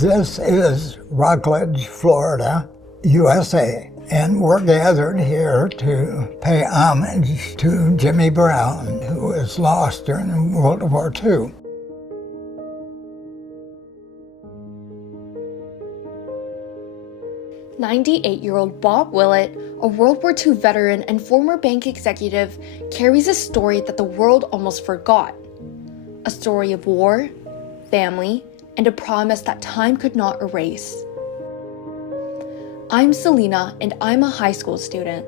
This is Rockledge, Florida, USA, and we're gathered here to pay homage to Jimmy Brown, who was lost during World War II. "98-year-old Bob Willett, a World War II veteran and former bank executive, carries a story that the world almost forgot. A story of war, family, and a promise that time could not erase. I'm Selena, and I'm a high school student.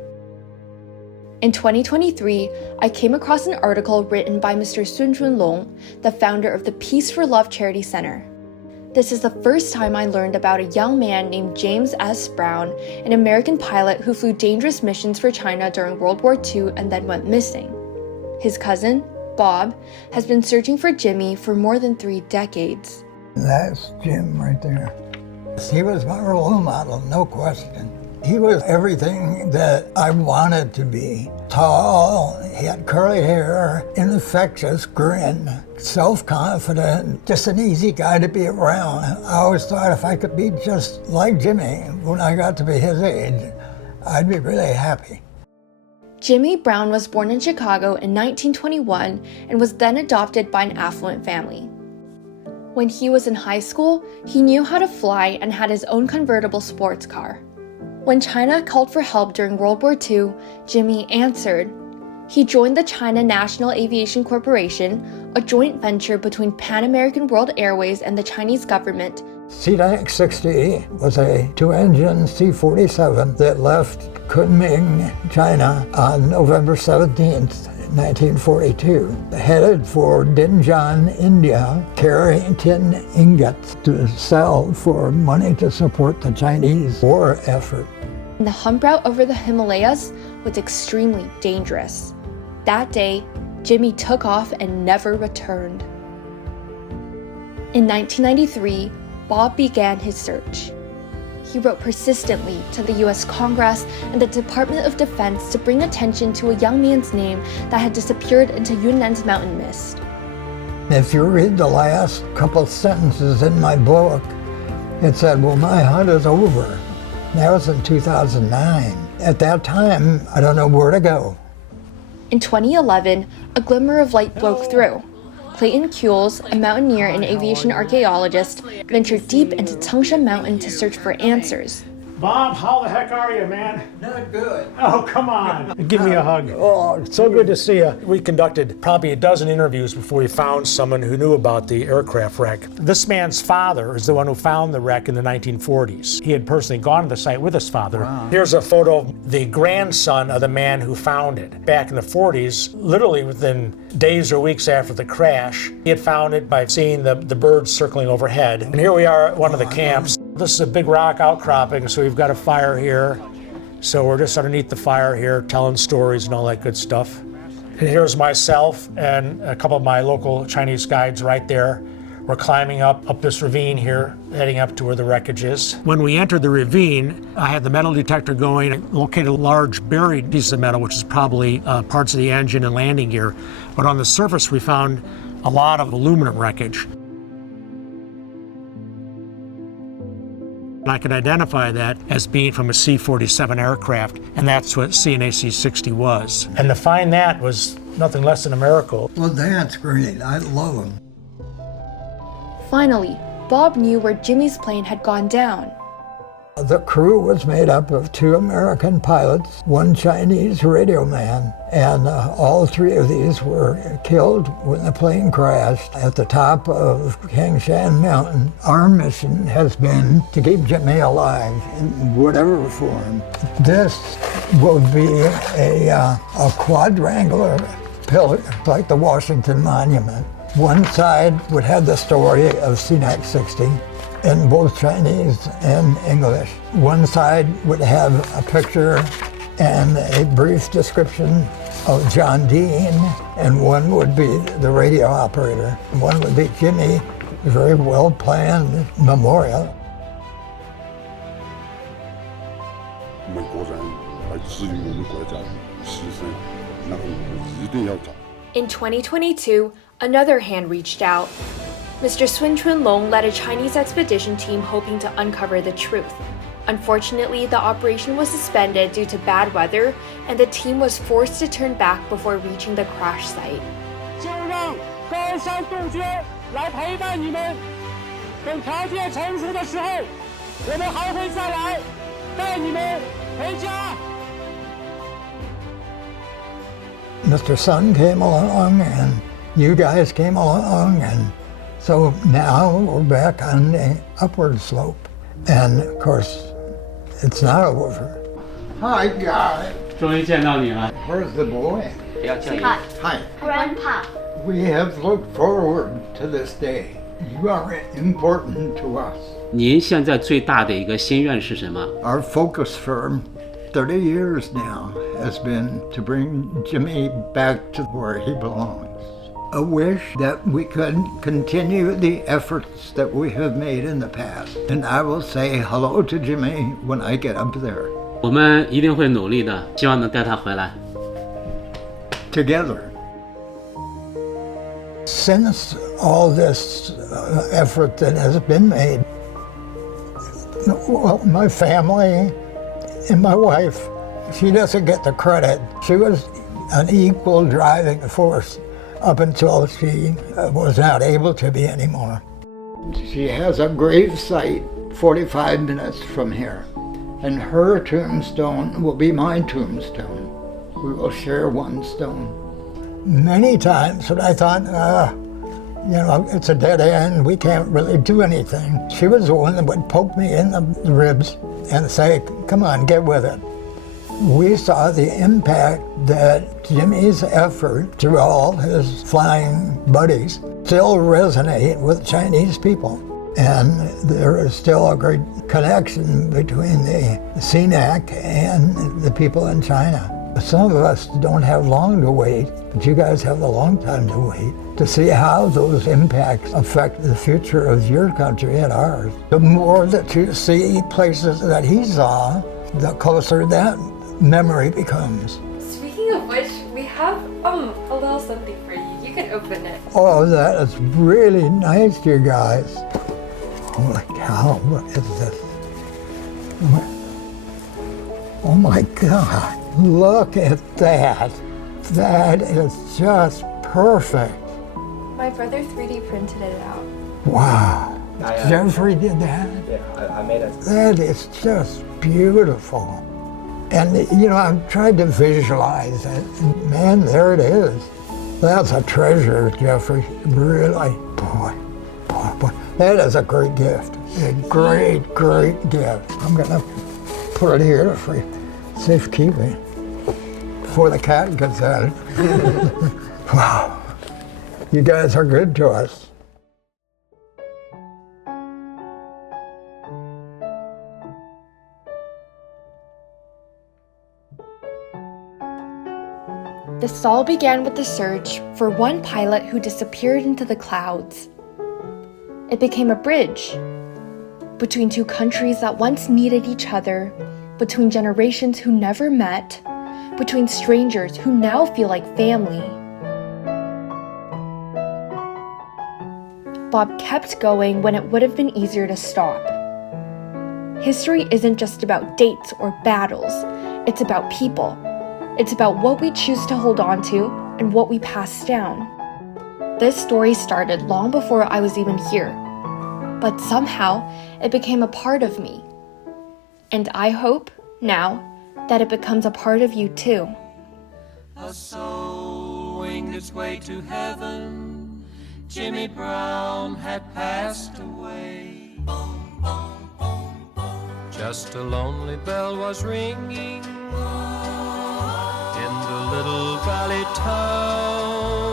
In 2023, I came across an article written by Mr. Sun Chunlong, the founder of the Peace for Love Charity Center. This is the first time I learned about a young man named James S. Brown, an American pilot who flew dangerous missions for China during World War II and then went missing. His cousin, Bob, has been searching for Jimmy for more than 3 decades. That's Jim right there. He was my role model, no question. He was everything that I wanted to be. Tall, he had curly hair, an infectious grin, self-confident, just an easy guy to be around. I always thought if I could be just like Jimmy when I got to be his age, I'd be really happy. Jimmy Brown was born in Chicago in 1921 and was then adopted by an affluent family. When he was in high school, he knew how to fly and had his own convertible sports car. When China called for help during World War II, Jimmy answered. He joined the China National Aviation Corporation, a joint venture between Pan American World Airways and the Chinese government. CNAC 60 was a 2-engine C-47 that left Kunming, China on November 17th, 1942, headed for Dinjan, India, carrying tin ingots to sell for money to support the Chinese war effort. The hump route over the Himalayas was extremely dangerous. That day, Jimmy took off and never returned. In 1993, Bob began his search. He wrote persistently to the U.S. Congress and the Department of Defense to bring attention to a young man's name that had disappeared into Yunnan's mountain mist. If you read the last couple sentences in my book, it said, well, my hunt is over. That was in 2009. At that time, I don't know where to go. In 2011, a glimmer of light broke through. Clayton Kuehls, a mountaineer and aviation archaeologist, ventured deep into Tangshan Mountain to search for answers. Bob, how the heck are you, man? Not good. Oh, come on. Give me a hug. Oh, So good to see you. We conducted probably a dozen interviews before we found someone who knew about the aircraft wreck. This man's father is the one who found the wreck in the 1940s. He had personally gone to the site with his father. Wow. Here's a photo of the grandson of the man who found it. Back in the 40s, literally within days or weeks after the crash, he had found it by seeing the birds circling overhead. And here we are at one of the camps. This is a big rock outcropping, so we've got a fire here. So we're just underneath the fire here, telling stories and all that good stuff. And here's myself and a couple of my local Chinese guides right there. We're climbing up this ravine here, heading up to where the wreckage is. When we entered the ravine, I had the metal detector going, and located a large buried piece of metal, which is probably parts of the engine and landing gear. But on the surface, we found a lot of aluminum wreckage. And I could identify that as being from a C-47 aircraft, and that's what CNAC 60 was. And to find that was nothing less than a miracle. well, that's great. I love them. Finally, Bob knew where Jimmy's plane had gone down. The crew was made up of 2 American pilots, 1 Chinese radio man, and all 3 of these were killed when the plane crashed at the top of Tangshan Mountain. Our mission has been to keep Jimmy alive in whatever form. This will be a quadrangular pillar like the Washington Monument. One side would have the story of CNAC 60 in both Chinese and English. One side would have a picture and a brief description of John Dean, and one would be the radio operator. One would be Jimmy, a very well-planned memorial. 我们国人来治理我们国家牺牲，那我们一定要找。 In 2022, another hand reached out. Mr. Sun Chunlong led a Chinese expedition team hoping to uncover the truth. Unfortunately, the operation was suspended due to bad weather, and the team was forced to turn back before reaching the crash site. 就让高山杜鹃来陪伴你们，等条件成熟的时候，我们还会再来带你们回家。 Mr. Sun came along and you guys came along, and so now we're back on the upward slope. And of course, it's not over. Hi, guy. 终于见到你了。 Where's the boy? Hi. Grandpa. We have looked forward to this day. You are important to us. 您现在最大的一个心愿是什么？ Our focus for 30 years now has been to bring Jimmy back to where he belongs. A wish that we could continue the efforts that we have made in the past. And I will say hello to Jimmy when I get up there. 我们一定会努力的，希望能带他回来。 Together. Since all this effort that has been made, well, my family and my wife, she doesn't get the credit. She was an equal driving force up until she was not able to be anymore. She has a grave site 45 minutes from here, and her tombstone will be my tombstone. We will share one stone. Many times when I thought, it's a dead end, we can't really do anything, she was the one that would poke me in the ribs and say, come on, get with it. We saw the impact that Jimmy's effort through all his flying buddies still resonate with Chinese people. And there is still a great connection between the CNAC and the people in China. Some of us don't have long to wait, but you guys have a long time to wait to see how those impacts affect the future of your country and ours. The more that you see places that he saw, the closer that memory becomes. Speaking of which, we have a little something for you. You can open it. Oh, that is really nice, you guys. Holy cow, what is this? Oh my God, look at that. That is just perfect. My brother 3D printed it out. Wow. Jeffrey did that? Yeah, I made it. That is just beautiful. And, I've tried to visualize it. And man, there it is. That's a treasure, Jeffrey. Really. Boy. That is a great gift. A great, great gift. I'm going to put it here for safekeeping before the cat gets at it. Wow. You guys are good to us. This all began with the search for one pilot who disappeared into the clouds. It became a bridge between two countries that once needed each other, between generations who never met, between strangers who now feel like family. Bob kept going when it would have been easier to stop. History isn't just about dates or battles, it's about people. It's about what we choose to hold on to and what we pass down. This story started long before I was even here, but somehow it became a part of me. And I hope, now, that it becomes a part of you too. A soul winged its way to heaven. Jimmy Brown had passed away. Just a lonely bell was ringing in the little valley town.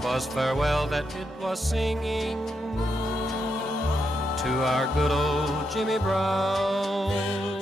'Twas farewell that it was singing to our good old Jimmy Brown.